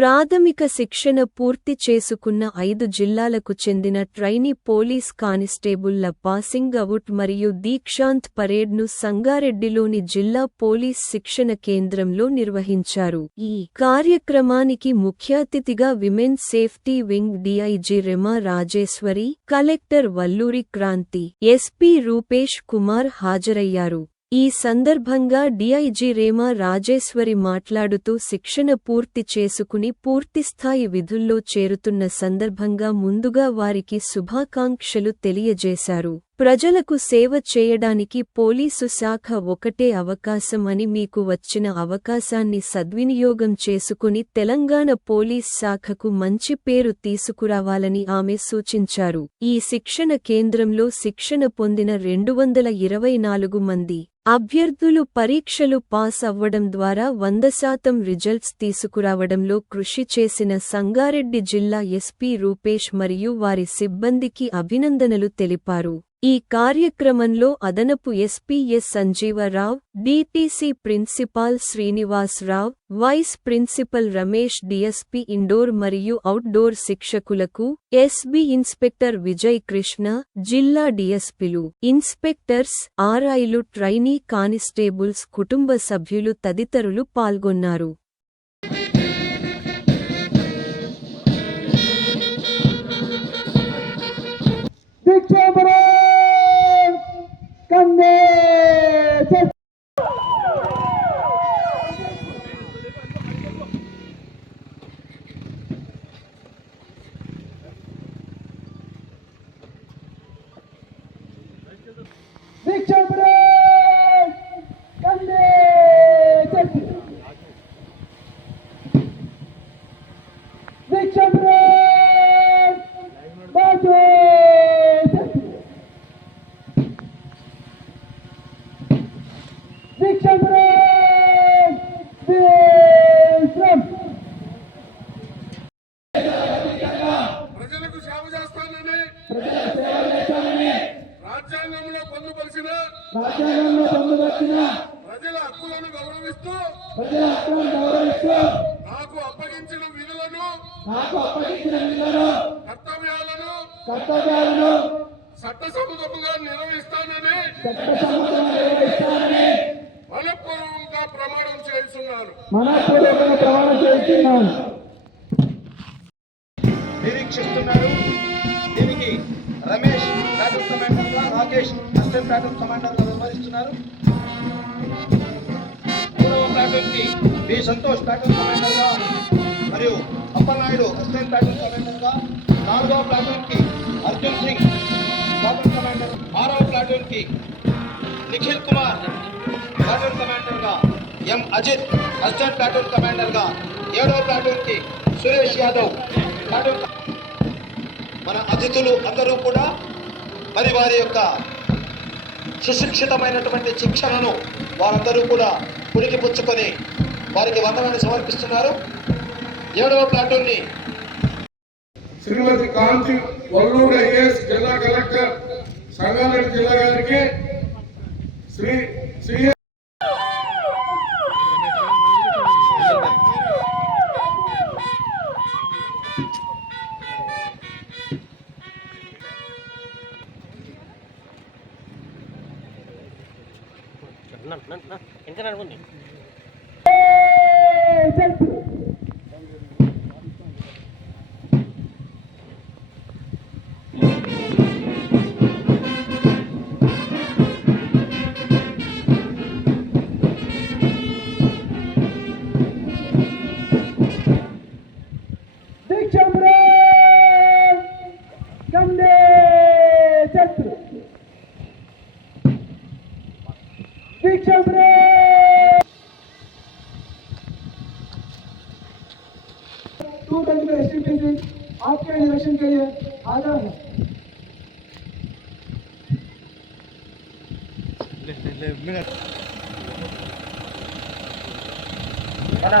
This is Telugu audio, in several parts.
ప్రాథమిక శిక్షణ పూర్తి చేసుకున్న 5 జిల్లాలకు చెందిన ట్రైనీ పోలీస్ కానిస్టేబుళ్ల పాసింగ్ అవుట్ మరియు దీక్షాంత్ పరేడ్ను సంగారెడ్డిలోని జిల్లా పోలీస్ శిక్షణ కేంద్రంలో నిర్వహించారు. ఈ కార్యక్రమానికి ముఖ్య అతిథిగా women safety wing DIG Rema Rajeshwari, collector Valluri Kranti, SP Rupesh Kumar హాజరయ్యారు. ఈ సందర్భంగా డీఐజీ రేమా రాజేశ్వరి మాట్లాడుతూ శిక్షణ పూర్తి చేసుకుని పూర్తిస్థాయి విధుల్లో చేరుతున్న సందర్భంగా ముందుగా వారికి శుభాకాంక్షలు తెలియజేశారు. ప్రజలకు సేవ చేయడానికి పోలీసు శాఖ ఒకటే అవకాశం అని మీకు వచ్చిన అవకాశాన్ని సద్వినియోగం చేసుకుని తెలంగాణ పోలీస్ శాఖకు మంచి పేరు తీసుకురావాలని ఆమె సూచించారు. ఈ శిక్షణ కేంద్రంలో శిక్షణ పొందిన 224 మంది అభ్యర్థులు పరీక్షలు పాస్ అవ్వడం ద్వారా 100% రిజల్ట్స్ తీసుకురావడంలో కృషి చేసిన సంగారెడ్డి జిల్లా ఎస్పీ రూపేష్ మరియు వారి సిబ్బందికి అభినందనలు తెలిపారు. ఈ కార్యక్రమంలో అదనపు SP S Sanjeevarao, DTC principal Srinivasarao, vice principal Ramesh, DSP indoor మరియు అవుట్డోర్ శిక్షకులకు, ఎస్బీ ఇన్స్పెక్టర్ విజయ్ కృష్ణ, జిల్లా డీఎస్పీలు, ఇన్స్పెక్టర్స్, ఆర్ఐలు, ట్రైనీ కానిస్టేబుల్స్ కుటుంబ సభ్యులు తదితరులు పాల్గొన్నారు. రాజ్యాంగంలో పొందుపరిచిన ప్రజల హక్కులను గౌరవిస్తూ నాకు అప్పగించిన విధులను కర్తవ్యాలను చట్టసమ్మతంగా నిర్వహిస్తానని మనపూర్వకంగా ప్రమాణం చేస్తున్నాను. నిరీక్షిస్తున్నారు. దీనికి రమేష్ ప్లాటూన్ కమాండర్ గా, రాకేష్ అసిస్టెంట్ ప్లాటూన్ కమాండర్ గా వ్యవహరిస్తున్నారు. 3వ ప్లాటూన్ కి బి సంతోష్ ప్లాటూన్ కమాండర్ గా మరియు అప్పనాయుడు అసిస్టెంట్ ప్లాటూన్ కమాండర్ గా, 4వ ప్లాటూన్ కి అర్జున్ సింగ్ ప్లాటూన్ కమాండర్, 6వ ప్లాటూన్ కి నిఖిల్ కుమార్ ప్లాటూన్ కమాండర్ గా, ఎం అజిత్ అసిస్టెంట్ ప్లాటూన్ కమాండర్ గా, 7వ ప్లాటూన్ కి సురేష్ యాదవ్ ప్లాటూన్. మన అతిథులు అందరూ కూడా మరి వారి యొక్క సుశిక్షితమైనటువంటి శిక్షణను వారందరూ కూడా పుణికిపుచ్చుకొని వారికి వందనాన్ని సమర్పిస్తున్నారు. 7వ ప్లాటూన్ని శ్రీమతి కాంతి వల్లూరు ఐఏఎస్ జిల్లా కలెక్టర్ సంగారెడ్డి జిల్లా గారికి, శ్రీ ఇంకా నడుపుంది. आपके इलेक्शन के लिए हाजिर है। మన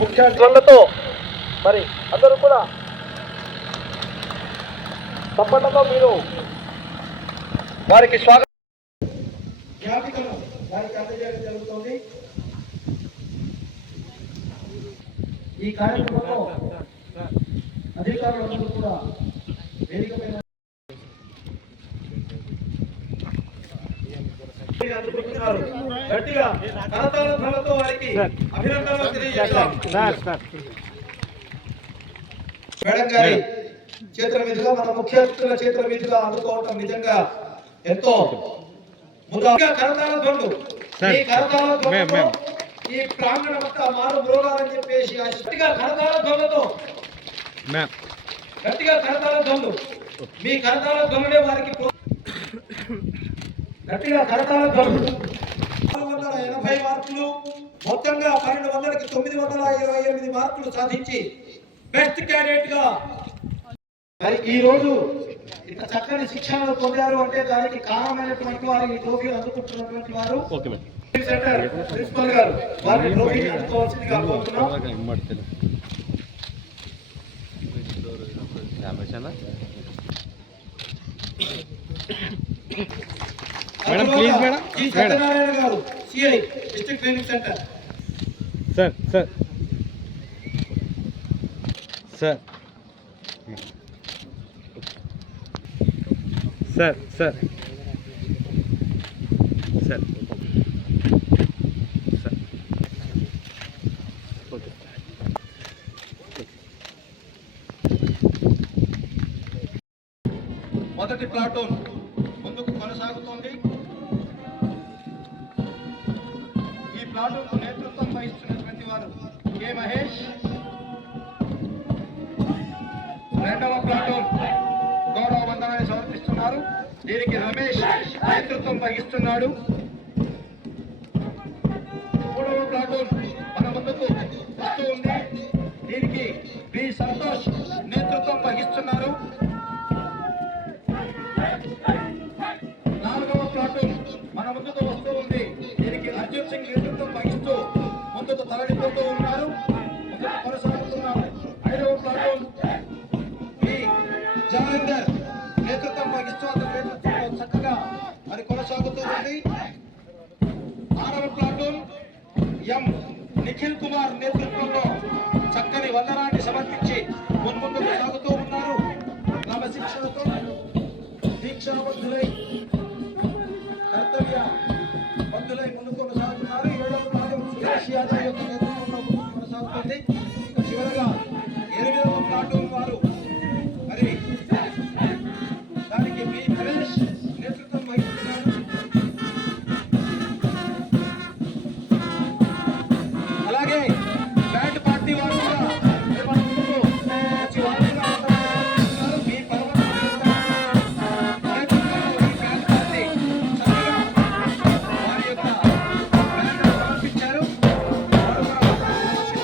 ముఖ్య అతిథులతో మరి అందరూ కూడా తప్పకుండా మీరు వారికి స్వాగతం జ్ఞాపికను వారికి అందజేయడం జరుగుతుంది. ఈ ఈ కార్యక్రమంలో అధికారులందరూ కూడా వేదిక పైన అందుకుంటున్నారు. గట్టిగా కరతాళ ధ్వనులతో వారికి అభినందనలు తెలియజేస్తాం. మేడం గారి చేతుల మీదుగా మన ముఖ్య అతిథుల చేతుల మీదుగా అందుకోవటం నిజంగా ఎంతో ముఖ్యంగా కరతాళ ధ్వనులు. ఈ కరతాళ ధ్వనులతో ఈ ప్రాంగణం అంతా మారు మ్రోగాలని చెప్పేసి గట్టిగా కరతాళ ధ్వనులతో గట్టిగా కరతాళ ధ్వనులు. మీ కరతాళ ధ్వనులే వారికి గట్టిగా కరతాళ ధ్వనులు. 480 మార్కులు మొత్తంగా 1200కి 928 మార్కులు సాధించి బెస్ట్ క్యాండిడేట్ గా మరి ఈ రోజు ఇంత చక్కని శిక్షణలు పొందారు అంటే దానికి కారణమైనటువంటి వారు ఈ ట్రోఫీ అందుకుంటున్నటువంటి వారు సెంటర్ ప్రిన్సిపల్ గారు వారి ట్రోఫీ అందుకోవాల్సిందిగా కోరుతున్నాం. మేడం ప్లీజ్ మేడం సత్యనారాయణ గారు CI district training centre. Sir sir sir sir sir sir okay మొదటి ప్లాటూన్ ముందుకు కొనసాగుతోంది. ఈ ప్లాటూన్ నేతృత్వం వహిస్తున్నటువంటి వారు కె మహేష్. రెండవ ప్లాటూన్ గౌరవ వందనాన్ని సమర్పిస్తున్నారు. దీనికి రమేష్ నేతృత్వం వహిస్తున్నాడు. మూడవ ప్లాటూన్ మన ముందుకు వస్తూ ఉంది. దీనికి బి సంతోష్ నేతృత్వం వహిస్తున్నారు. నాలుగవ ప్లాటూన్ మన ముందుకు వస్తూ ఉంది. దీనికి అర్జున్ సింగ్ నేతృత్వం వహిస్తూ ముందుకు తరలిపోతూ ఉన్నారు, ముందుకు కొనసాగుతున్నారు. ఐదవ ప్లాటూన్ బి జావేందర్ నేతృత్వం వహిస్తూ అతని నేతృత్వంలో చక్కగా మరి కొనసాగుతూ ఉంది. ఆరవ ప్లాటూన్ ఎం నిఖిల్ కుమార్ నేతృత్వంలో చక్కని వందనాన్ని సమర్పించి ముందుకు సాగుతూ ఉన్నారు. క్రమశిక్షణతో దీక్షాబద్ధులై కర్తవ్య బద్ధులై ముందుకు కొనసాగుతున్నారు. ఏడవ ప్లాటూన్ సురేష్ యాదవ్ యొక్క నేతృత్వంలో ముందుకు కొనసాగుతుంది. చివరగా 8వ ప్లాటూన్ వారు మరి దానికి బి నరేష్ నేతృత్వం వహిస్తున్నారు. అలాగే బ్యాండ్ పార్టీ వారు కూడా మన ముందుకు వచ్చి వారు కూడా అందరూ మీ పర్వతం నేతృత్వంలో ఈ బ్యాండ్ పార్టీ చక్కగా వారి యొక్క బ్యాండ్ సమర్పించారు. వారు కూడా సమర్పిస్తూ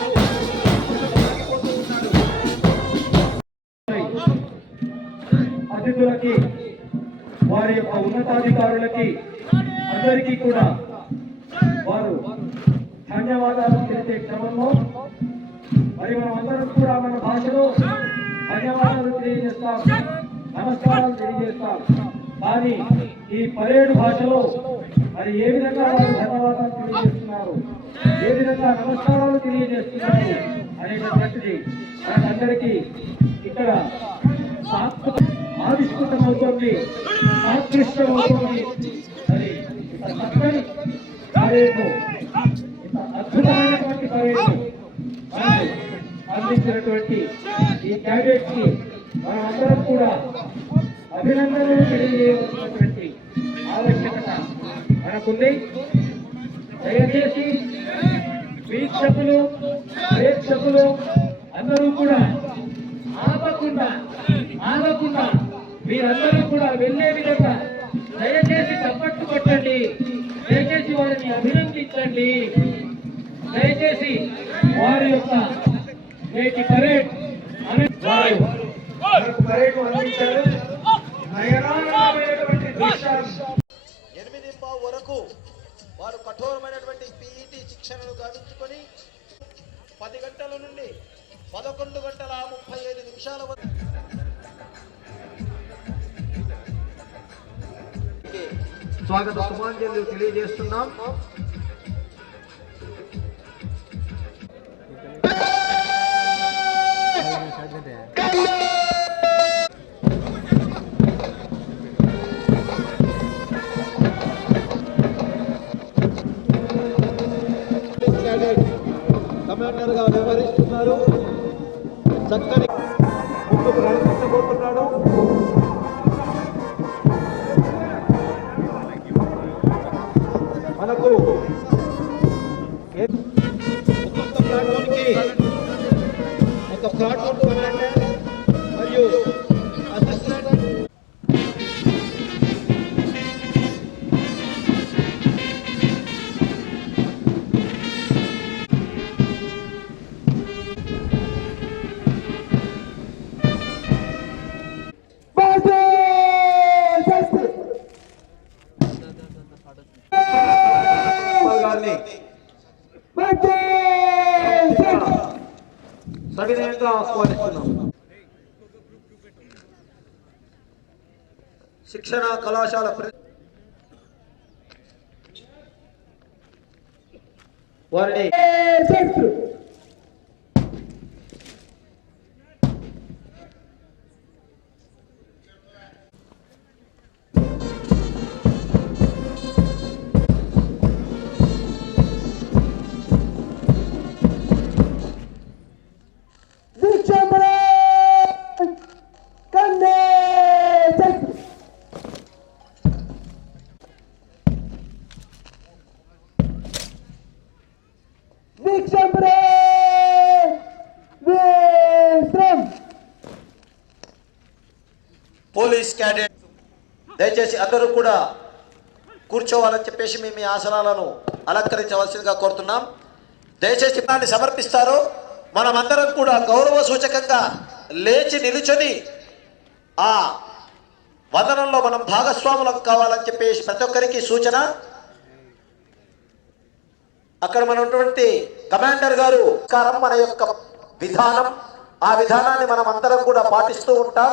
ముందుకు సాగిపోతూ ఉన్నారు. అతిథులకి వారి యొక్క ఉన్నతాధికారులకి అందరికీ కూడా వారు ధన్యవాదాలు తెలిసే క్రమంలో మరి మనం అందరం కూడా మన భాషలో ధన్యవాదాలు తెలియజేస్తాం, నమస్కారాలు తెలియజేస్తాం. కానీ ఈ పరేడ్ భాషలో మరి ఏ విధంగా వారు ధన్యవాదాలు తెలియజేస్తున్నారు, ఏ విధంగా నమస్కారాలు తెలియజేస్తున్నారు అనేటటువంటిది మనకందరికీ ఇక్కడ ఆవిష్కృతమవుతుంది, ఆకృష్టమవుతుంది. మరి ఇంత చక్కని పరేడ్ను, ఇంత అద్భుతమైనటువంటి పరేడ్ను అందించినటువంటి ఈ క్యాడెట్స్ కి మనం అందరం కూడా అభినందనలు తెలియజేయవలసినటువంటి ఆవశ్యకత మనకుంది. దయచేసి వీక్షకులు, ప్రేక్షకులు అందరూ కూడా ఆగకుండా మీరందరూ కూడా వెళ్ళే విధంగా దయచేసి చప్పట్లు కొట్టండి, దయచేసి వారిని అభినందించండి, దయచేసి వారి యొక్క నేటి పరేడ్ పరేడ్ అందించారు. నయనానమైనటువంటి దృశ్యాలు 8:15 వరకు వారు కఠోరమైనటువంటి పీఈటీ శిక్షణను గావించుకొని 10 గంటల నుండి 11:35 వరకు స్వాగత సుమాంజలి తెలియజేస్తున్నాం. కమాండర్ గా వ్యవహరిస్తున్నారు. చక్కని ముందుకు నడిపించబోతున్నాడు. మనకు ఒక్కొక్క ప్లాట్ఫామ్ కి ఒక ప్లాట్ఫామ్ కమాండర్ మరియు అసిస్టెంట్ గారిని సవినయంగా ఆహ్వానిస్తున్నాం. శిక్షణ కళాశాల వారిని పోలీస్ క్యాడెట్ దయచేసి అందరూ కూడా కూర్చోవాలని చెప్పేసి మేము మీ ఆసనాలను అలంకరించవలసిందిగా కోరుతున్నాం. దయచేసి దాన్ని సమర్పిస్తారో మనమందరం కూడా గౌరవ సూచకంగా లేచి నిలుచొని ఆ వందనంలో మనం భాగస్వాములం కావాలని చెప్పేసి ప్రతి ఒక్కరికి సూచన. అక్కడ మన ఉన్నటువంటి కమాండర్ గారు మన యొక్క విధానం, ఆ విధానాన్ని మనం అందరం కూడా పాటిస్తూ ఉంటాం.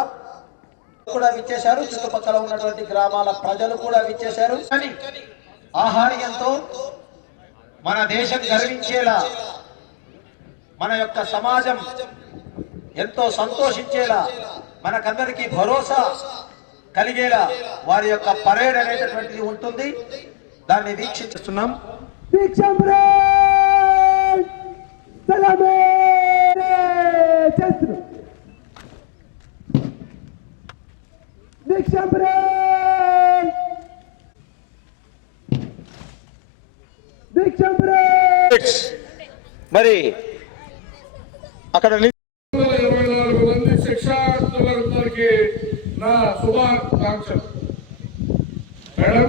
కూడా విచ్చేశారు, చుట్టుపక్కల ఉన్నటువంటి గ్రామాల ప్రజలు కూడా విచ్చేశారు. కానీ ఆహార్యంతో మన దేశం గర్వించేలా, మన యొక్క సమాజం ఎంతో సంతోషించేలా, మనకందరికీ భరోసా కలిగేలా వారి యొక్క పరేడ్ అనేటటువంటిది ఉంటుంది. దాన్ని వీక్షిస్తున్నాం. మరి అక్కడ 24 మంది శిక్షార్థులందరికీ నా శుభాకాంక్షలు. మేడం,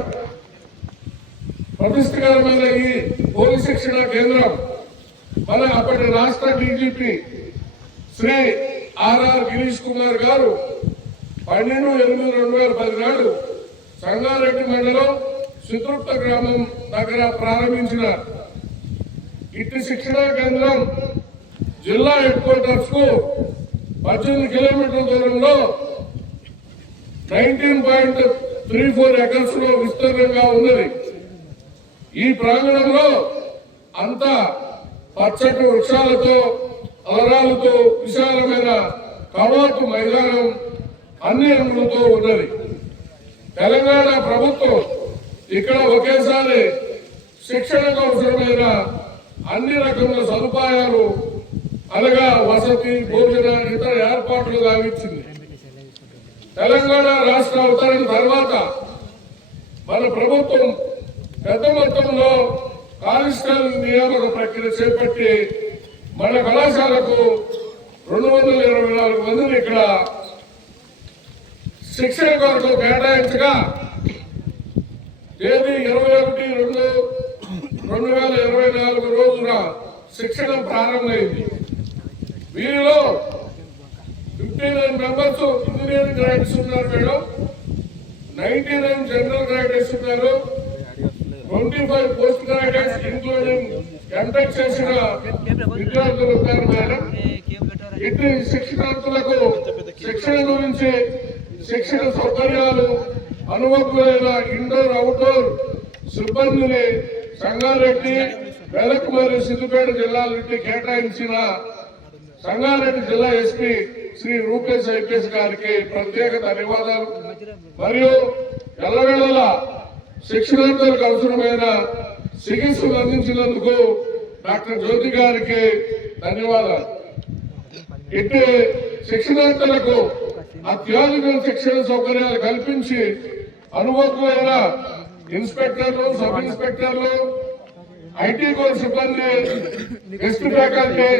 ప్రతిష్ఠకరమైన ఈ పోలీస్ శిక్షణ కేంద్రం మన అప్పటి రాష్ట్ర డీజీపీ శ్రీ ఆర్ఆర్ గిరీష్ కుమార్ గారు 12/8/2010 నాడు సంగారెడ్డి మండలం సిద్రుప్త గ్రామం దగ్గర ప్రారంభించినారు. ఇటు శిక్షణా కేంద్రం జిల్లా హెడ్ క్వార్టర్స్ కు 18 కిలోమీటర్ల దూరంలో 19.34 ఎకర్స్ లో విస్తీర్ణంగా ఉన్నది. ఈ ప్రాంగణంలో అంతా పచ్చటి వృక్షాలతో, అలరాలతో విశాలమైన కవాతు మైదానం అన్ని రంగులతో ఉన్నది. తెలంగాణ ప్రభుత్వం ఇక్కడ ఒకేసారి శిక్షణకు అవసరమైన అన్ని రకముల సదుపాయాలు అనగా వసతి, భోజన, ఇతర ఏర్పాట్లు గావించింది. తెలంగాణ రాష్ట్ర అవతరణ తర్వాత మన ప్రభుత్వం పెద్ద మొత్తంలో కానిస్టేబుల్ నియామక ప్రక్రియ చేపట్టి మన కళాశాలకు 224 మందిని ఇక్కడ శిక్షణ కొరకు కేటాయించగా తేదీ 21/2/2024 రోజున శిక్షణ ప్రారంభమైంది. వీరిలో 59 మెంబర్స్ ఇంజనీరింగ్ గ్రాడ్యుయేట్స్ ఉన్నారు మేడం, 99 జనరల్ గ్రాడ్యుయేట్స్ ఉన్నారు, 25 పోస్ట్ గ్రాడ్యుయేట్స్ ఇంక్లూడింగ్ ఎంటెక్ చేసిన విద్యార్థులు ఉన్నారు మేడం. ఇటు శిక్షణార్థులకు శిక్షణ గురించి శిక్షణ సౌకర్యాలు, అనుభవమైన ఇండోర్ అవుట్డోర్ సిబ్బందిని సంగారెడ్డి, మెదక్ మరియు సిద్దిపేట జిల్లాల నుండి కేటాయించిన సంగారెడ్డి జిల్లా ఎస్పీ శ్రీ రూపేష్ ఐపీఎస్ గారికి ప్రత్యేక ధన్యవాదాలు. మరియు ఎల్లవేళలా శిక్షణార్థులకు అవసరమైన చికిత్సలు అందించినందుకు డాక్టర్ జ్యోతి గారికి ధన్యవాదాలు. ఇట్టి శిక్షణార్థులకు అత్యాధునిక శిక్షణ సౌకర్యాలు కల్పించి అనుభవమైన ఇన్స్పెక్టర్లు, సబ్ ఇన్స్పెక్టర్లు, ఐటీ కోర్ సిబ్బంది, guest faculty,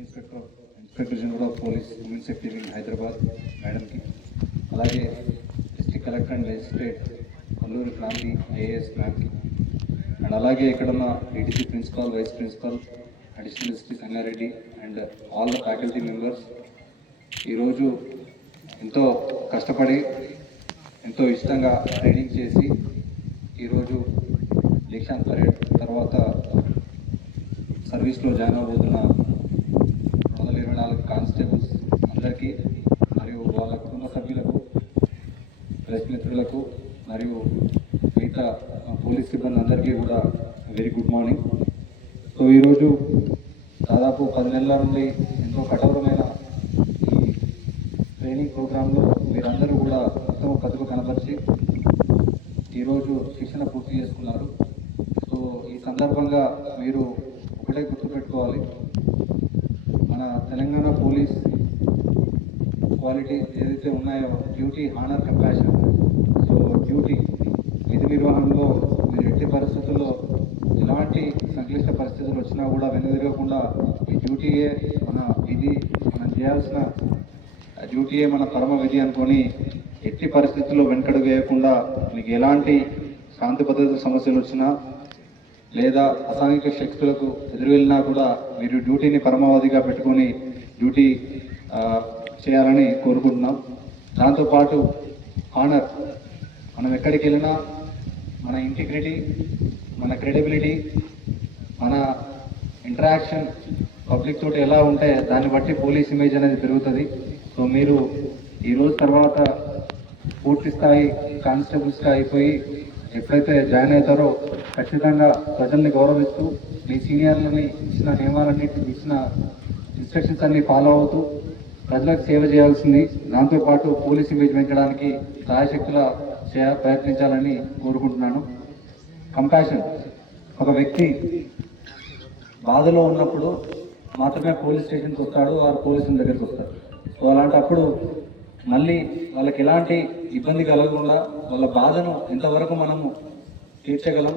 inspector general of police women safety wing Hyderabad మేడంకి, అలాగే district collector and magistrate Kolluru Kranti IAS మ్యామ్కి, అండ్ అలాగే ఇక్కడున్న DTC principal, vice principal, additional SP Sangareddy and all the faculty members. ఈరోజు ఎంతో కష్టపడి ఎంతో ఇష్టంగా ట్రైనింగ్ చేసి ఈరోజు దీక్షాంత్ పరేడ్ తర్వాత సర్వీస్లో జాయిన్ అవబోతున్న 224 కానిస్టేబుల్స్ అందరికీ మరియు వాళ్ళ కుటుంబ సభ్యులకు, ప్రెస్ మిత్రులకు మరియు మిగతా పోలీస్ సిబ్బంది అందరికీ కూడా వెరీ గుడ్ మార్నింగ్. సో ఈరోజు దాదాపు 10 నెలల నుండి ఎంతో కఠోరమైన ఈ ట్రైనింగ్ ప్రోగ్రాంలో మీరందరూ కూడా ఉత్తమ ప్రతిభ కనబరిచి ఈరోజు శిక్షణ పూర్తి చేసుకున్నారు. సో ఈ సందర్భంగా మీరు ఒకటే గుర్తుపెట్టుకోవాలి, మన తెలంగాణ పోలీస్ క్వాలిటీ ఏదైతే ఉన్నాయో duty, honour, compassion. So duty విధి నిర్వహణలో మీరు ఎట్టి పరిస్థితుల్లో ఎలాంటి సంక్లిష్ట పరిస్థితులు వచ్చినా కూడా వెనుదిరగకుండా ఈ డ్యూటీయే మన విధి, మనం చేయాల్సిన డ్యూటీయే మన పరమ విధి అనుకొని ఎట్టి పరిస్థితుల్లో వెనకడుగు వేయకుండా మీకు ఎలాంటి శాంతి భద్రత సమస్యలు వచ్చినా లేదా అసాంఘిక శక్తులకు ఎదురు వెళ్ళినా కూడా మీరు డ్యూటీని పరమావధిగా పెట్టుకొని డ్యూటీ చేయాలని కోరుకుంటున్నాం. దాంతోపాటు హానర్, మనం ఎక్కడికి వెళ్ళినా మన ఇంటిగ్రిటీ, మన క్రెడిబిలిటీ, మన ఇంటరాక్షన్ పబ్లిక్ తోటి ఎలా ఉంటే దాన్ని బట్టి పోలీస్ ఇమేజ్ అనేది పెరుగుతుంది. సో మీరు ఈరోజు తర్వాత పూర్తి స్థాయి కానిస్టేబుల్స్గా అయిపోయి ఎప్పుడైతే జాయిన్ అవుతారో ఖచ్చితంగా ప్రజల్ని గౌరవిస్తూ మీ సీనియర్లని ఇచ్చిన నియమాలన్నింటినీ, ఇచ్చిన ఇన్స్ట్రక్షన్స్ అన్ని ఫాలో అవుతూ ప్రజలకు సేవ చేయాల్సింది. దాంతోపాటు పోలీస్ ఇమేజ్ పెంచడానికి సహాయశక్తుల ప్రయత్నించాలని కోరుకుంటున్నాను. కంపాషన్, ఒక వ్యక్తి బాధలో ఉన్నప్పుడు మాత్రమే పోలీస్ స్టేషన్కి వస్తాడు, వారు పోలీసుల దగ్గరికి వస్తారు. సో అలాంటప్పుడు మళ్ళీ వాళ్ళకి ఎలాంటి ఇబ్బంది కలగకుండా వాళ్ళ బాధను ఎంతవరకు మనము తీర్చగలం,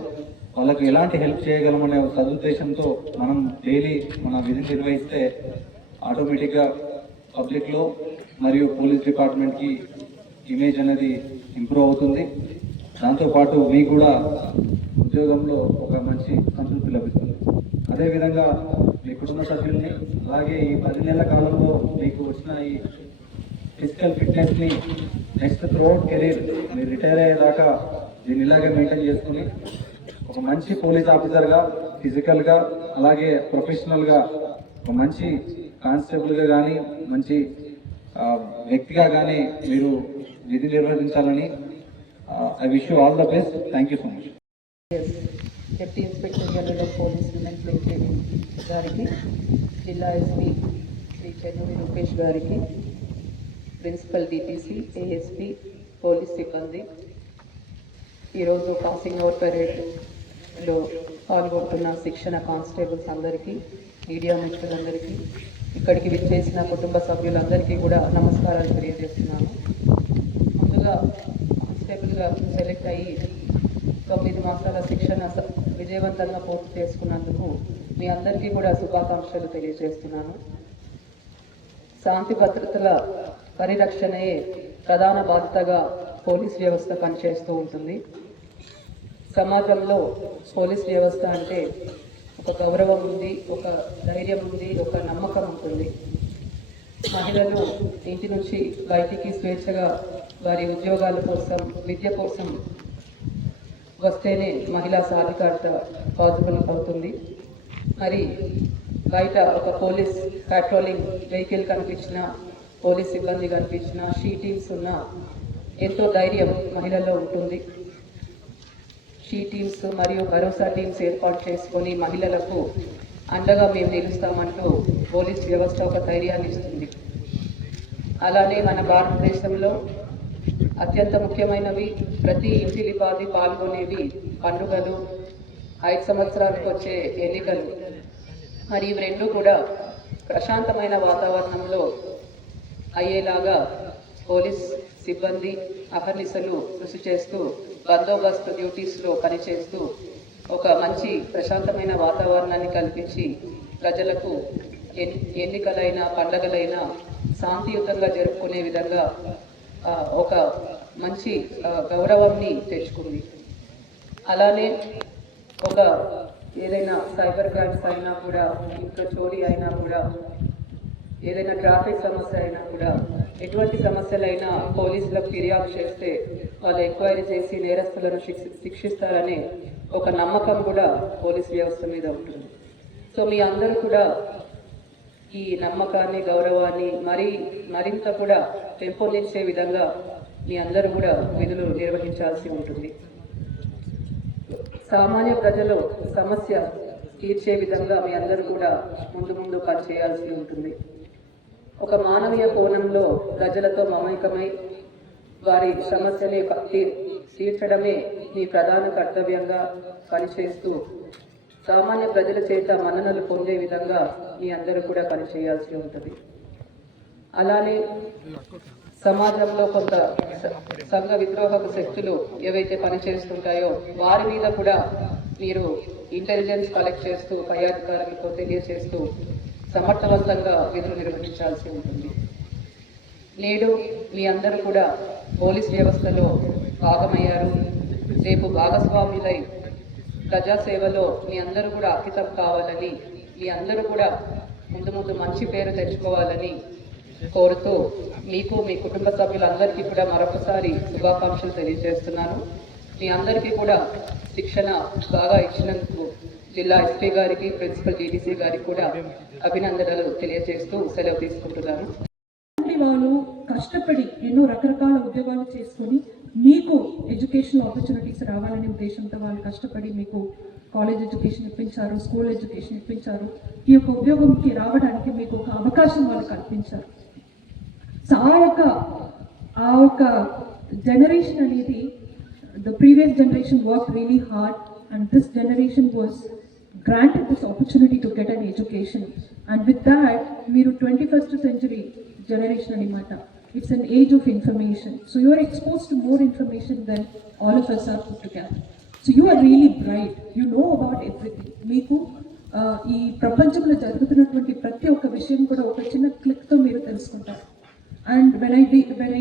వాళ్ళకి ఎలాంటి హెల్ప్ చేయగలం అనే సదుద్దేశంతో మనం డైలీ మన విధిని నిర్వహిస్తే ఆటోమేటిక్గా పబ్లిక్లో మరియు పోలీస్ డిపార్ట్మెంట్కి ఇమేజ్ అనేది ఇంప్రూవ్ అవుతుంది. దాంతోపాటు మీకు కూడా ఉద్యోగంలో ఒక మంచి సంతృప్తి లభిస్తుంది. అదేవిధంగా మీ కుటుంబ సభ్యుల్ని, అలాగే ఈ 10 నెలల కాలంలో మీకు వచ్చిన ఈ ఫిజికల్ ఫిట్నెస్ని నెక్స్ట్ త్రూఅవుట్ కెరీర్ మీరు రిటైర్ అయ్యేదాకా దీన్ని ఇలాగే మెయింటైన్ చేసుకుని ఒక మంచి పోలీస్ ఆఫీసర్గా, ఫిజికల్గా అలాగే ప్రొఫెషనల్గా ఒక మంచి కానిస్టేబుల్గా కానీ మంచి వ్యక్తిగా కానీ మీరు విధి నిర్వహించాలని I wish you all the best. Thank you so much. Deputy inspector general of police women safety గారికి, జిల్లా ఎస్పీ శ్రీ చెన్నూరి రూపేష్ గారికి, ప్రిన్సిపల్ డిటిసి, ఏఎస్పీ, పోలీస్ సిబ్బంది, ఈరోజు పాసింగ్ అవుట్ పరేడ్లో పాల్గొంటున్న శిక్షణ కానిస్టేబుల్స్ అందరికీ, మీడియా మిత్రులందరికీ, ఇక్కడికి విచ్చేసిన కుటుంబ సభ్యులందరికీ కూడా నమస్కారాలు తెలియజేస్తున్నాను. ముందుగా కానిస్టేబుల్గా సెలెక్ట్ అయ్యి 9 మాసాల శిక్షణ విజయవంతంగా పూర్తి చేసుకున్నందుకు మీ అందరికీ కూడా శుభాకాంక్షలు తెలియజేస్తున్నాను. శాంతి భద్రతల పరిరక్షణయే ప్రధాన బాధ్యతగా పోలీస్ వ్యవస్థ పనిచేస్తూ ఉంటుంది. సమాజంలో పోలీస్ వ్యవస్థ అంటే ఒక గౌరవం ఉంది, ఒక ధైర్యం ఉంది, ఒక నమ్మకం ఉంటుంది. మహిళలు ఇంటి నుంచి బయటికి స్వేచ్ఛగా వారి ఉద్యోగాల కోసం, విద్య కోసం వస్తేనే మహిళా సాధికారత పాసిబుల్ అవుతుంది. మరి బయట ఒక పోలీస్ పెట్రోలింగ్ వెహికల్ కనిపించిన, పోలీస్ సిబ్బంది కనిపించిన, షీ టీమ్స్ ఉన్న ఎంతో ధైర్యం మహిళల్లో ఉంటుంది. షీ టీమ్స్ మరియు భరోసా టీమ్స్ ఏర్పాటు చేసుకొని మహిళలకు అండగా మేము నిలుస్తామంటూ పోలీస్ వ్యవస్థ ఒక ధైర్యాన్ని ఇస్తుంది. అలానే మన భారతదేశంలో అత్యంత ముఖ్యమైనవి, ప్రతి ఇంటిలిపాది పాల్గొనేవి పండుగలు, 5 సంవత్సరాలకు వచ్చే ఎన్నికలు. మరి ఇవి రెండు కూడా ప్రశాంతమైన వాతావరణంలో అయ్యేలాగా పోలీస్ సిబ్బంది అహర్నిశలు కృషి చేస్తూ బందోబస్తు డ్యూటీస్లో పనిచేస్తూ ఒక మంచి ప్రశాంతమైన వాతావరణాన్ని కల్పించి ప్రజలకు ఎన్నికలైన పండగలైనా శాంతియుతంగా జరుపుకునే విధంగా ఒక మంచి గౌరవాన్ని తెచ్చుకుంది. అలానే ఒక ఏదైనా సైబర్ క్రైమ్స్ అయినా కూడా, ఇంట్లో చోరీ అయినా కూడా, ఏదైనా ట్రాఫిక్ సమస్య అయినా కూడా, ఎటువంటి సమస్యలైనా పోలీసులకు ఫిర్యాదు చేస్తే వాళ్ళు ఎంక్వైరీ చేసి నేరస్తులను శిక్షిస్తారనే ఒక నమ్మకం కూడా పోలీస్ వ్యవస్థ మీద ఉంటుంది. సో మీ అందరూ కూడా ఈ నమ్మకాన్ని, గౌరవాన్ని మరింత కూడా పెంపొందించే విధంగా మీ అందరూ కూడా విధులు నిర్వహించాల్సి ఉంటుంది. సామాన్య ప్రజలు సమస్య తీర్చే విధంగా మీ అందరూ కూడా ముందు పనిచేయాల్సి ఉంటుంది. ఒక మానవీయ కోణంలో ప్రజలతో మమేకమై వారి సమస్యని తీర్చడమే మీ ప్రధాన కర్తవ్యంగా పనిచేస్తూ సామాన్య ప్రజల చేత మన్ననలు పొందే విధంగా మీ అందరూ కూడా పనిచేయాల్సి ఉంటుంది. అలానే సమాజంలో కొంత సంఘ విద్రోహక శక్తులు ఏవైతే పనిచేస్తుంటాయో వారి మీద కూడా మీరు ఇంటెలిజెన్స్ కలెక్ట్ చేస్తూ పై అధికారులకు తెలియజేస్తూ సమర్థవంతంగా విధులు నిర్వహించాల్సి ఉంటుంది. నేడు మీ అందరూ కూడా పోలీస్ వ్యవస్థలో భాగమయ్యారు. రేపు భాగస్వాములై ప్రజాసేవలో మీ అందరూ కూడా అంకితం కావాలని, మీ అందరూ కూడా ముందు మంచి పేరు తెచ్చుకోవాలని కోరుతూ మీకు, మీ కుటుంబ సభ్యులందరికీ కూడా మరొకసారి శుభాకాంక్షలు తెలియజేస్తున్నాను. మీ అందరికీ కూడా శిక్షణ బాగా ఇచ్చినందుకు జిల్లా ఎస్పీ గారికి, ప్రిన్సిపల్ డీడీసీ గారికి కూడా అభినందనలు తెలియజేస్తూ సెలవు తీసుకుంటున్నాను. వాళ్ళు కష్టపడి ఎన్నో రకరకాల ఉద్యోగాలు చేసుకొని మీకు ఎడ్యుకేషన్ ఆపర్చునిటీస్ రావాలనే ఉద్దేశంతో వాళ్ళు కష్టపడి మీకు కాలేజ్ ఎడ్యుకేషన్ ఇప్పించారు, స్కూల్ ఎడ్యుకేషన్ ఇప్పించారు. ఈ యొక్క ఉద్యోగంకి రావడానికి మీకు ఒక అవకాశం వాళ్ళు కల్పించారు. సో ఆ యొక్క జనరేషన్ అనేది, the previous generation worked really hard and this generation was granted this opportunity to get an education, and with that మీరు 21st century generation anamata. It's an age of information, so you are exposed to more information than all of us are put together. So you are really bright, you know about everything. మీకు ఈ ప్రపంచంలో జరుగుతున్నటువంటి ప్రతి ఒక్క విషయం కూడా ఒక చిన్న క్లిక్తో మీరు తెలుసుకుంటారు. And when I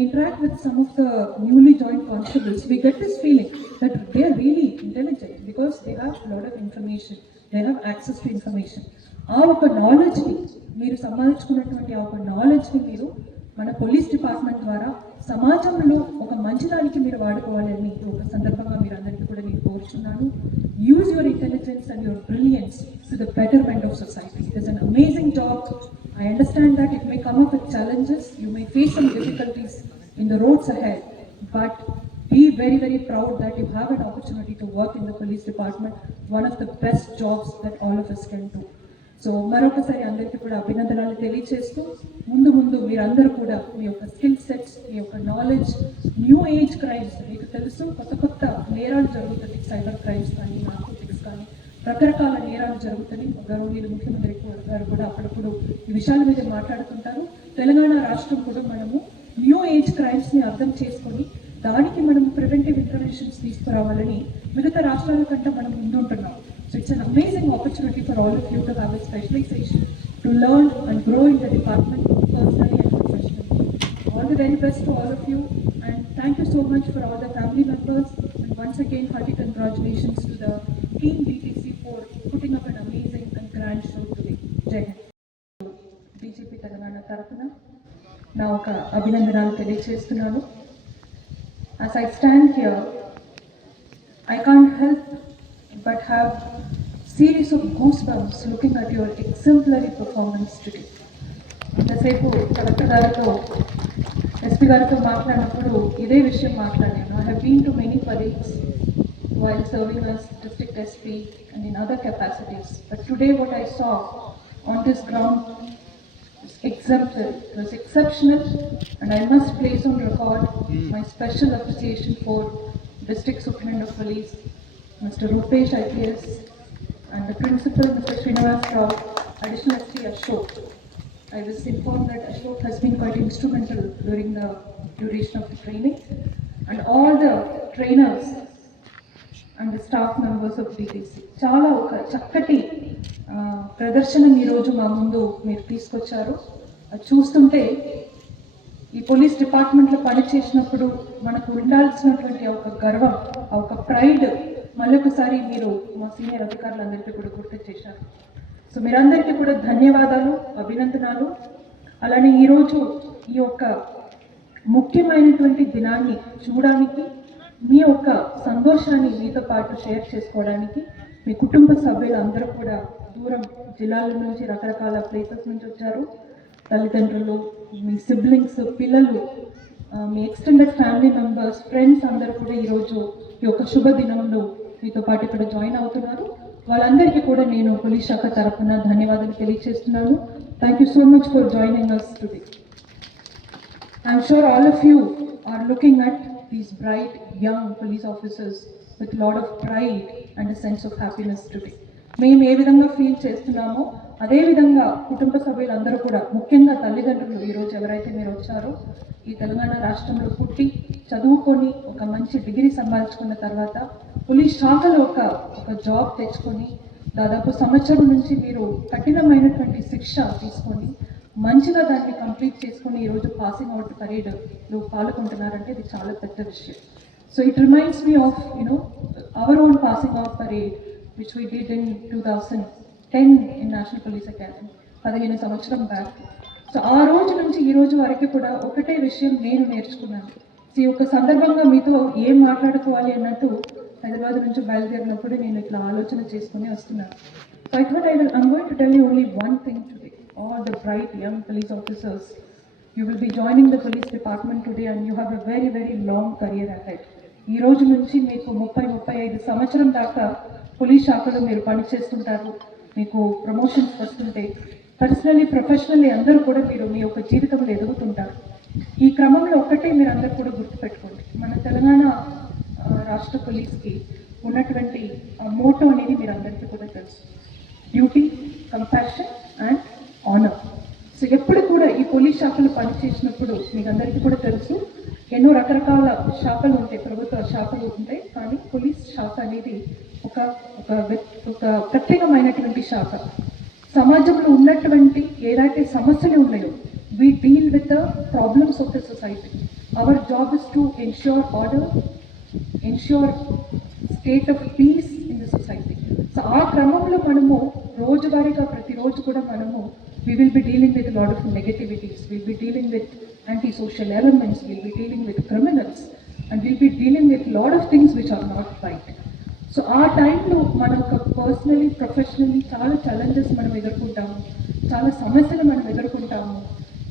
interact with some of the newly joined constables, we get this feeling that they are really intelligent because they have a lot of information, they have access to information. ఆ ఒక నాలెడ్జ్ని మీరు సంపాదించుకున్నటువంటి ఆ ఒక నాలెడ్జ్ని మీరు మన పోలీస్ డిపార్ట్మెంట్ ద్వారా సమాజంలో ఒక మంచిదానికి మీరు వాడుకోవాలని ఒక సందర్భంగా మీరు అందరికీ కూడా నేను కోరుచున్నాను. Use your intelligence and your brilliance to the betterment of society. It is an amazing job. I understand that it may come up with challenges, you may face some difficulties in the roads ahead, but be very, very proud that you have an opportunity to work in the police department, one of the best jobs that all of us can do. So మరొకసారి అందరికీ కూడా అభినందనలు తెలియజేస్తూ ముందు మీరందరూ కూడా మీ యొక్క స్కిల్ సెట్స్, మీ యొక్క నాలెడ్జ్, న్యూ ఏజ్ క్రైమ్స్, మీకు తెలుసు కొత్త నేరాలు జరుగుతుంది, సైబర్ క్రైమ్స్ కానీ, నార్కోటిక్స్ కానీ, రకరకాల నేరాలు జరుగుతుంది. గౌరవనీయులు ముఖ్యమంత్రి గారు కూడా అప్పుడప్పుడు ఈ విషయాల మీద మాట్లాడుతుంటారు. తెలంగాణ రాష్ట్రం కూడా మనము న్యూ ఏజ్ క్రైమ్స్ని అర్థం చేసుకొని దానికి మనము ప్రివెంటివ్ ఇంటర్వెన్షన్స్ తీసుకురావాలని మిగతా రాష్ట్రాల కంటే మనం ముందుంటున్నాం. So it's an amazing opportunity for all of you to have a specialization, to learn and grow in the department personally and professionally. All the very best to all of you, and thank you so much for all the family members, and once again hearty congratulations to the team DTC for putting up an amazing and grand show today. Jai Hind. BJP Telangana tarafuna na oka abhinandanalu teliyachestunanu. As I stand here, I can't help but have series of goosebumps looking at your exemplary performance today. ఇంతసేపు కలెక్టర్ గారితో, ఎస్పీ గారితో మాట్లాడినప్పుడు ఇదే విషయం మాట్లాడాను. I have been to many parades while serving as district SP and in other capacities. But today what I saw on this ground is exemplary. It was exceptional, and I must place on record my special appreciation for District Superintendent of Police, Mr. Rupesh IPS, and the Principal, Mr. Srinivas Rao, Additional SP Ashok. I was informed that Ashok has been quite instrumental during the duration of the training, and all the trainers and the staff members of DTC. చాలా ఒక చక్కటి ప్రదర్శన ఈరోజు మా ముందు మీరు తీసుకొచ్చారు. అది చూస్తుంటే ఈ పోలీస్ డిపార్ట్మెంట్లో పనిచేసినప్పుడు మనకు ఉండాల్సినటువంటి ఒక గర్వం, ఒక ప్రైడ్ మళ్ళొకసారి మీరు మా సీనియర్ అధికారులందరికీ కూడా గుర్తు చేశారు. సో మీరందరికీ కూడా ధన్యవాదాలు, అభినందనాలు. అలానే ఈరోజు ఈ యొక్క ముఖ్యమైనటువంటి దినాన్ని చూడడానికి, మీ యొక్క సంతోషాన్ని మీతో పాటు షేర్ చేసుకోవడానికి మీ కుటుంబ సభ్యులు అందరూ కూడా దూరం జిల్లాల నుంచి, రకరకాల ప్లేసెస్ నుంచి వచ్చారు. తల్లిదండ్రులు, మీ సిబ్లింగ్స్, పిల్లలు, మీ ఎక్స్టెండెడ్ ఫ్యామిలీ మెంబర్స్, ఫ్రెండ్స్ అందరూ కూడా ఈరోజు ఈ యొక్క శుభదినంలో మీతో పాటు ఇక్కడ జాయిన్ అవుతున్నారు. వాళ్ళందరికీ కూడా నేను పోలీస్ శాఖ తరఫున ధన్యవాదాలు తెలియజేస్తున్నాను. Thank you so much for joining us today. I'm sure all of you are looking at these bright young police officers with a lot of pride and a sense of happiness today. మేము ఏ విధంగా ఫీల్ చేస్తున్నామో అదే విధంగా కుటుంబ సభ్యులందరూ కూడా, ముఖ్యంగా తల్లిదండ్రులు, ఈరోజు ఎవరైతే మీరు వచ్చారో, ఈ తెలంగాణ రాష్ట్రంలో పుట్టి చదువుకొని ఒక మంచి డిగ్రీ సంపాదించుకున్న తర్వాత పోలీస్ శాఖలో ఒక జాబ్ తెచ్చుకొని దాదాపు సంవత్సరం నుంచి మీరు కఠినమైనటువంటి శిక్ష తీసుకొని మంచిగా దాన్ని కంప్లీట్ చేసుకొని ఈరోజు పాసింగ్ అవుట్ పరేడ్లో పాల్గొంటున్నారంటే ఇది చాలా పెద్ద విషయం. So it reminds me of our own passing out parade which we did in 2010 in national police academy, 15 సంవత్సరం బ్యాక్. సో ఆ రోజు నుంచి ఈ రోజు వరకు కూడా ఒకటే విషయం నేను నేర్చుకున్నాను. ఈ యొక్క సందర్భంగా మీతో ఏం మాట్లాడుకోవాలి అన్నట్టు హైదరాబాద్ నుంచి బయలుదేరినప్పుడు నేను ఇట్లా ఆలోచన చేసుకుని వస్తున్నాను. So I thought I'm going to tell you only one thing today. All the bright young police officers, you will be joining the police department today and you have a very, very long career ahead. ఈ రోజు నుంచి మీకు 30-35 సంవత్సరం దాకా పోలీస్ శాఖలో మీరు పనిచేస్తుంటారు. మీకు ప్రమోషన్స్ వస్తుంటే పర్సనలీ, ప్రొఫెషనల్లీ అందరూ కూడా మీరు మీ యొక్క జీవితంలో ఎదుగుతుంటారు. ఈ క్రమంలో ఒక్కటే మీరు అందరూ కూడా గుర్తుపెట్టుకోండి, మన తెలంగాణ రాష్ట్ర పోలీస్కి ఉన్నటువంటి మోటో అనేది మీరు అందరికీ కూడా తెలుసు, duty, compassion and honour. So ఎప్పుడు కూడా ఈ పోలీస్ శాఖలు పనిచేసినప్పుడు మీకు అందరికీ కూడా తెలుసు, ఎన్నో రకరకాల శాఖలు ఉంటాయి, ప్రభుత్వ శాఖలు ఉంటాయి, కానీ పోలీస్ శాఖ అనేది ఒక ప్రత్యేకమైనటువంటి శాఖ. సమాజంలో ఉన్నటువంటి ఏదైతే సమస్యలు ఉన్నాయో, we deal with the problems of the society. Our job is to ensure order, ensure state of peace in the society. So ఆ క్రమంలో మనము రోజువారీగా ప్రతిరోజు కూడా మనము we will be dealing with a lot of negativities, we'll be dealing with anti-social elements, we'll be dealing with criminals, and we'll be dealing with a lot of things which are not right. So ఆ టైంలో మనం పర్సనలీ, ప్రొఫెషనల్లీ చాలా ఛాలెంజెస్ మనం ఎదుర్కొంటాము, చాలా సమస్యలు మనం ఎదుర్కొంటాము.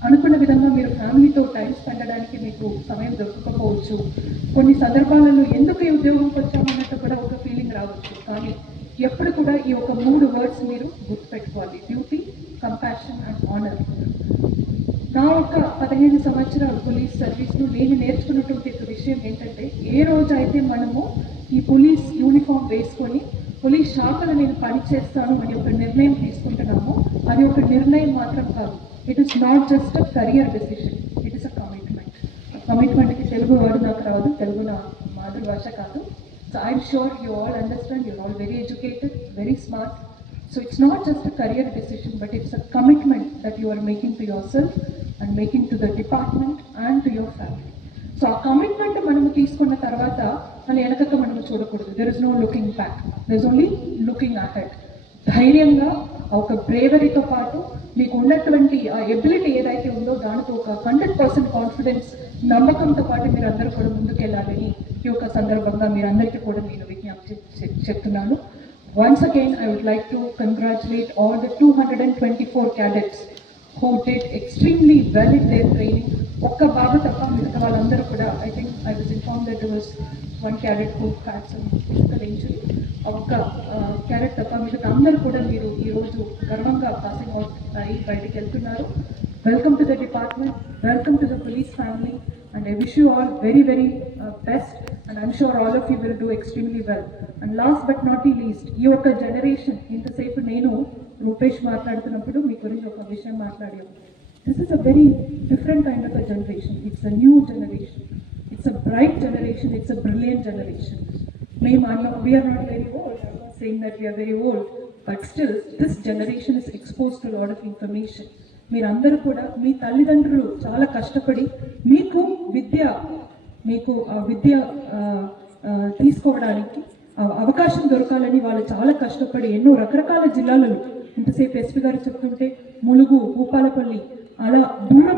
అనుకున్న విధంగా మీరు ఫ్యామిలీతో టైం స్పెండ్ చేయడానికి మీకు సమయం దొరకకపోవచ్చు. కొన్ని సందర్భాలలో ఎందుకు ఈ ఉద్యోగంకి వచ్చామన్నట్టు కూడా ఒక ఫీలింగ్ రావచ్చు. కానీ ఎప్పుడు కూడా ఈ ఒక 3 వర్డ్స్ మీరు గుర్తుపెట్టుకోవాలి, డ్యూటీ, కంపాషన్ అండ్ ఆనర్. నా ఒక 15 సంవత్సరాల పోలీస్ సర్వీస్లో నేను నేర్చుకున్నటువంటి విషయం ఏంటంటే, ఏ రోజు అయితే మనము ఈ పోలీస్ యూనిఫామ్ వేసుకొని పోలీస్ శాఖలో నేను పనిచేస్తాను అని ఒక నిర్ణయం తీసుకుంటున్నామో, అది ఒక నిర్ణయం మాత్రం కాదు. It is not just a career decision, it is a commitment. కమిట్మెంట్కి తెలుగు వర్డ్ నాకు రాదు, తెలుగు నా మాతృభాష కాదు. So I'm sure you all understand, you're all very educated, very smart. So it's not just a career decision, but it's a commitment that you are making to yourself and making to the department and to your family. So a commitment మనము తీసుకున్న తర్వాత మన వెనకకు మనము చూడకూడదు. There is no looking back, there is only looking ahead. ధైర్యంగా ఒక బ్రేవరీతో పాటు మీకు ఉన్నటువంటి ఆ ఎబిలిటీ ఏదైతే ఉందో దానితో ఒక 100% కాన్ఫిడెన్స్, నమ్మకంతో పాటు మీరు అందరూ కూడా ముందుకెళ్ళాలని ఈ యొక్క సందర్భంగా మీరందరికీ కూడా నేను విజ్ఞప్తి చెప్తున్నాను. Once again, I would like to congratulate all the 224 cadets who did extremely well in their training, ఒక్క బాబు తప్ప మిగతా వాళ్ళందరూ కూడా I think I was inform that there was one cadet who had some physical injury. ఒక్క క్యాడెట్ తప్ప మిగతా అందరూ కూడా మీరు ఈరోజు గర్వంగా పాసింగ్ అవుట్ అయ్యి బయటికి వెళ్తున్నారు. Welcome to the department, welcome to the police family, and I wish you all very best, and I'm sure all of you will do extremely well. And last but not the least, ఈ యొక్క జనరేషన్ ఇంతసేపు నేను రూపేష్ మాట్లాడుతున్నప్పుడు మీ గురించి ఒక విషయం మాట్లాడాను. This is a very different kind of a generation. It's a new generation. It's a bright generation. It's a brilliant generation. We are not very old. I'm not saying that we are very old, but still this generation is exposed to a lot of information. మీరందరూ కూడా మీ తల్లిదండ్రులు చాలా కష్టపడి మీకు విద్య తీసుకోవడానికి అవకాశం దొరకాలని వాళ్ళు చాలా కష్టపడి ఎన్నో రకరకాల జిల్లాలలో ఇంతసేపు ఎస్పీ గారు చెప్తుంటే ములుగు, భూపాలపల్లి అలా దూరం